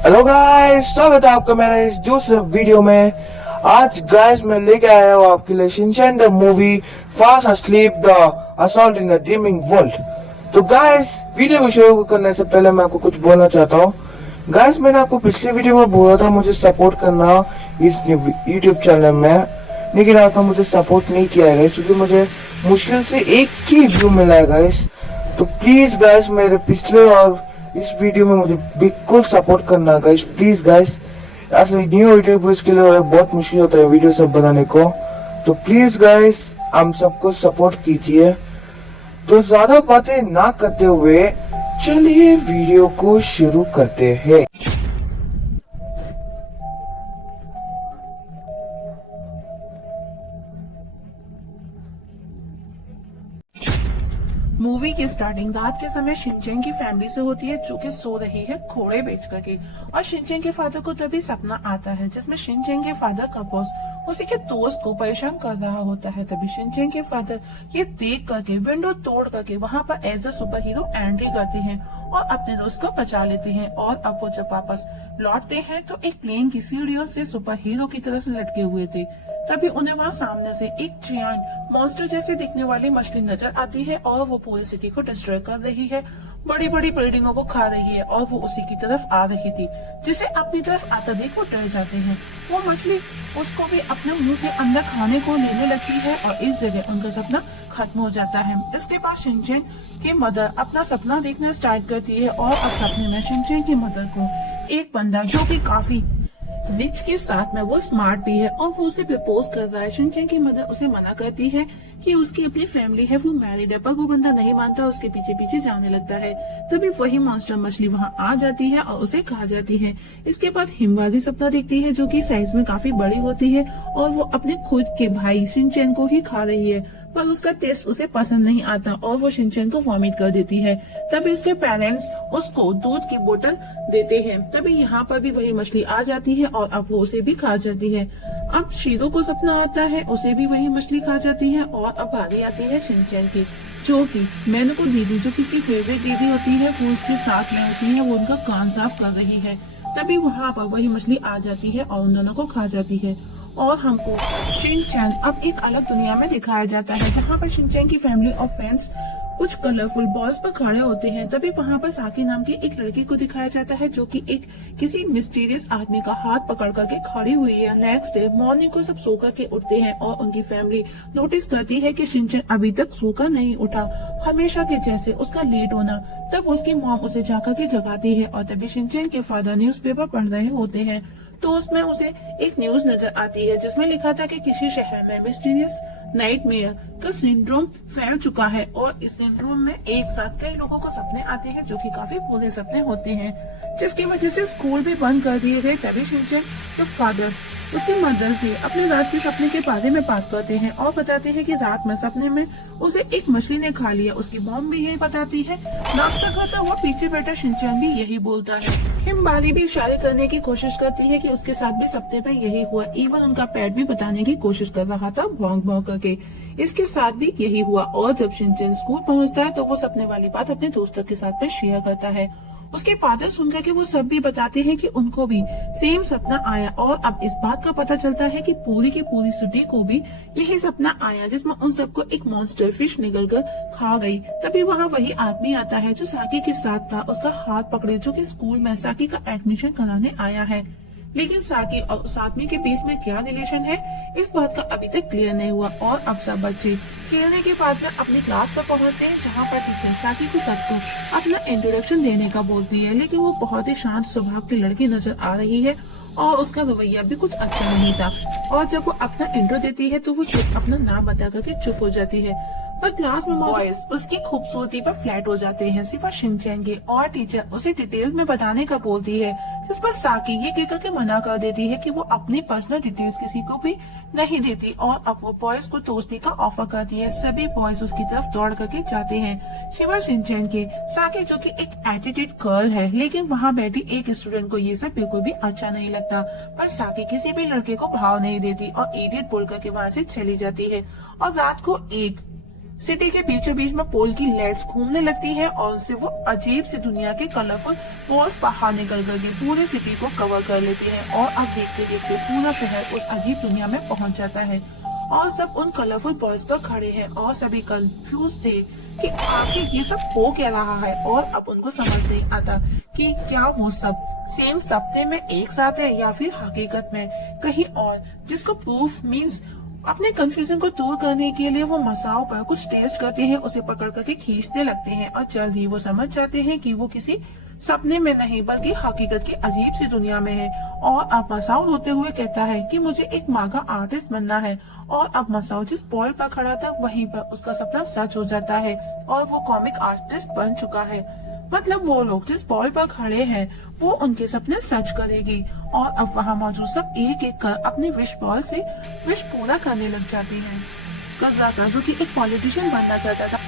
Hello guys, स्वागत है आपका मेरे इस दूसरे वीडियो में। आज गाइस मैं लेके आया हूँ आपके लिए Shinchan the movie fast asleep the assault in the dreaming world. तो गाइस वीडियो को शुरू करने से पहले मैं आपको कुछ बोलना चाहता हूँ। गाइस मैंने आपको पिछले वीडियो में बोला था मुझे सपोर्ट करना इस यूट्यूब चैनल में, लेकिन आपने मुझे सपोर्ट नहीं किया है क्योंकि मुझे मुश्किल से एक ही व्यू मिला है गाइस। तो प्लीज गाइस मेरे पिछले और इस वीडियो में मुझे बिल्कुल सपोर्ट करना गाइस, प्लीज गाइस। ऐसे न्यू यूट्यूबर्स के लिए बहुत मुश्किल होता है वीडियो सब बनाने को, तो प्लीज गाइस हम सबको सपोर्ट कीजिए। तो ज्यादा बातें ना करते हुए चलिए वीडियो को शुरू करते हैं। मूवी की स्टार्टिंग रात के समय शिनचैन की फैमिली से होती है जो कि सो रही है घोड़े बेच करके, और शिनचैन के फादर को तभी सपना आता है जिसमें शिनचैन के फादर का बॉस उसी के दोस्त को परेशान कर रहा होता है। तभी शिनचैन के फादर ये देख करके विंडो तोड़ करके वहाँ पर as a super hero entry करते हैं और अपने दोस्त को बचा लेते हैं। और अब वो जब वापस लौटते हैं तो एक प्लेन की सीढ़ियों से सुपर हीरो की तरफ लटके हुए थे। तभी उन्हें वहाँ सामने से एक जायंट मॉन्स्टर जैसे दिखने वाली मछली नजर आती है और वो पूरी सिटी को डिस्ट्रॉय कर रही है, बड़ी बड़ी बिल्डिंगों को खा रही है और वो उसी की तरफ आ रही थी, जिसे अपनी तरफ आता देख वो डर जाते हैं। वो मछली उसको भी अपने मुंह के अंदर खाने को लेने लगती है और इस जगह उनका सपना खत्म हो जाता है। इसके बाद शिनचैन की मदर अपना सपना देखना स्टार्ट करती है और अब सपने में शिनचैन की मदर को एक बंदा जो कि काफी रिच के साथ में वो स्मार्ट भी है और वो उसे प्रपोज कर रहा है। शिनचैन की मदर उसे मना करती है कि उसकी अपनी फैमिली है, वो मैरिड है, पर वो बंदा नहीं मानता, उसके पीछे पीछे जाने लगता है। तभी वही मॉन्स्टर मछली वहाँ आ जाती है और उसे खा जाती है। इसके बाद हिमवादी सपना देखती है जो कि साइज में काफी बड़ी होती है और वो अपने खुद के भाई शिनचैन को ही खा रही है, पर उसका टेस्ट उसे पसंद नहीं आता और वो शिनचैन को वॉमिट कर देती है। तभी उसके पेरेंट्स उसको दूध की बोतल देते हैं। तभी यहाँ पर भी वही मछली आ जाती है और अब वो उसे भी खा जाती है। अब शीरो को सपना आता है, उसे भी वही मछली खा जाती है और अब बारी आती है शिनचैन की, जो कि मैनू को दीदी जो कि उसकी फेवरेट दीदी होती है वो उसके साथ में होती है, वो उनका कान साफ कर रही है। तभी वहाँ पर वही मछली आ जाती है और उन दोनों को खा जाती है और हमको शिनचैन अब एक अलग दुनिया में दिखाया जाता है जहाँ पर शिनचैन की फैमिली और फ्रेंड्स कुछ कलरफुल बॉल्स पर खड़े होते हैं। तभी वहाँ पर साकी नाम की एक लड़की को दिखाया जाता है जो कि एक किसी मिस्टीरियस आदमी का हाथ पकड़ करके खड़ी हुई है। नेक्स्ट डे मॉर्निंग को सब सो करके उठते हैं और उनकी फैमिली नोटिस करती है कि शिनचैन अभी तक सोकर नहीं उठा, हमेशा के जैसे उसका लेट होना। तब उसकी मॉम उसे जाकर के जगाती है और तभी शिनचैन के फादर न्यूज़पेपर पढ़ रहे होते हैं तो उसमें उसे एक न्यूज नजर आती है जिसमें लिखा था कि किसी शहर में मिस्टीरियस नाइटमेयर का सिंड्रोम फैल चुका है और इस सिंड्रोम में एक साथ कई लोगों को सपने आते हैं जो कि काफी बुरे सपने होते हैं, जिसकी वजह से स्कूल भी बंद कर दिए गए। तभी शिनचैन के फादर उसकी मदर से अपने रात के सपने के बारे में बात करते हैं और बताते हैं कि रात में सपने में उसे एक मछली ने खा लिया। उसकी मॉम भी यही बताती है। नाश्ता करता हुआ पीछे बैठा शिनचैन भी यही बोलता है। हिमबारी भी इशारे करने की कोशिश करती है कि उसके साथ भी सपने में यही हुआ। इवन उनका पेट भी बताने की कोशिश कर रहा था भौंक भौंक करके, इसके साथ भी यही हुआ। और जब शिनचैन स्कूल पहुंचता है तो वो सपने वाली बात अपने दोस्तों के साथ में शेयर करता है। उसके फादर सुनकर के वो सब भी बताते हैं कि उनको भी सेम सपना आया और अब इस बात का पता चलता है कि पूरी की पूरी सिटी को भी यही सपना आया जिसमें उन सबको एक मॉन्स्टर फिश निगल कर खा गई। तभी वहाँ वही आदमी आता है जो साकी के साथ था, उसका हाथ पकड़े, जो कि स्कूल में साकी का एडमिशन कराने आया है। लेकिन साकी और उस आदमी के बीच में क्या रिलेशन है इस बात का अभी तक क्लियर नहीं हुआ। और अब सब बच्चे खेलने के बाद में अपनी क्लास पर पहुंचते हैं जहां पर टीचर साकी को सबको अपना इंट्रोडक्शन देने का बोलती है, लेकिन वो बहुत ही शांत स्वभाव की लड़की नजर आ रही है और उसका रवैया भी कुछ अच्छा नहीं था। और जब वो अपना इंट्रो देती है तो वो सिर्फ अपना नाम बता करके चुप हो जाती है, पर क्लास में बॉयज उसकी खूबसूरती पर फ्लैट हो जाते हैं सिवा शिनचैन के। और टीचर उसे डिटेल्स में बताने का बोलती है, जिस पर साकी ये कहकर के मना कर देती है कि वो अपनी पर्सनल डिटेल्स किसी को भी नहीं देती। और अब वो बॉयज को दोस्ती का ऑफर करती है। सभी बॉयज उसकी तरफ दौड़ करके जाते हैं शिवा शिनचैन के। साकी जो कि एक एटीट्यूड गर्ल है, लेकिन वहाँ बैठी एक स्टूडेंट को ये सब बिल्कुल भी अच्छा नहीं लगता, पर साकी किसी भी लड़के को भाव नहीं देती और इडियट बोल करके वहाँ से चली जाती है। और रात को एक सिटी के बीचों बीच में पोल की लाइट्स घूमने लगती है और उनसे वो अजीब सी दुनिया के कलरफुल बॉल्स बाहर निकल करके पूरे सिटी को कवर कर लेती है और अब देखते देखते पूरा शहर उस अजीब दुनिया में पहुंच जाता है और सब उन कलरफुल बॉल्स पर खड़े हैं और सभी कंफ्यूज थे कि आखिर ये सब हो क्या रहा है और अब उनको समझ नहीं आता कि क्या वो सब सेम सपने में एक साथ है या फिर हकीकत में कहीं और, जिसको प्रूफ मींस अपने कंफ्यूजन को दूर करने के लिए वो मसाओ पर कुछ टेस्ट करते हैं, उसे पकड़ करके खींचने लगते हैं और जल्द ही वो समझ जाते हैं कि वो किसी सपने में नहीं बल्कि हकीकत की अजीब सी दुनिया में है। और अब मसाओ रोते हुए कहता है कि मुझे एक मागा आर्टिस्ट बनना है और अब मसाओ जिस पॉइंट पर खड़ा था वहीं पर उसका सपना सच हो जाता है और वो कॉमिक आर्टिस्ट बन चुका है। मतलब वो लोग जिस बॉल पर खड़े हैं वो उनके सपने सच करेगी और अब वहाँ मौजूद सब एक एक कर अपनी विश बॉल से विश पूरा करने लग जाते हैं। कज़ाका जो कि एक पॉलिटिशियन बनना चाहता था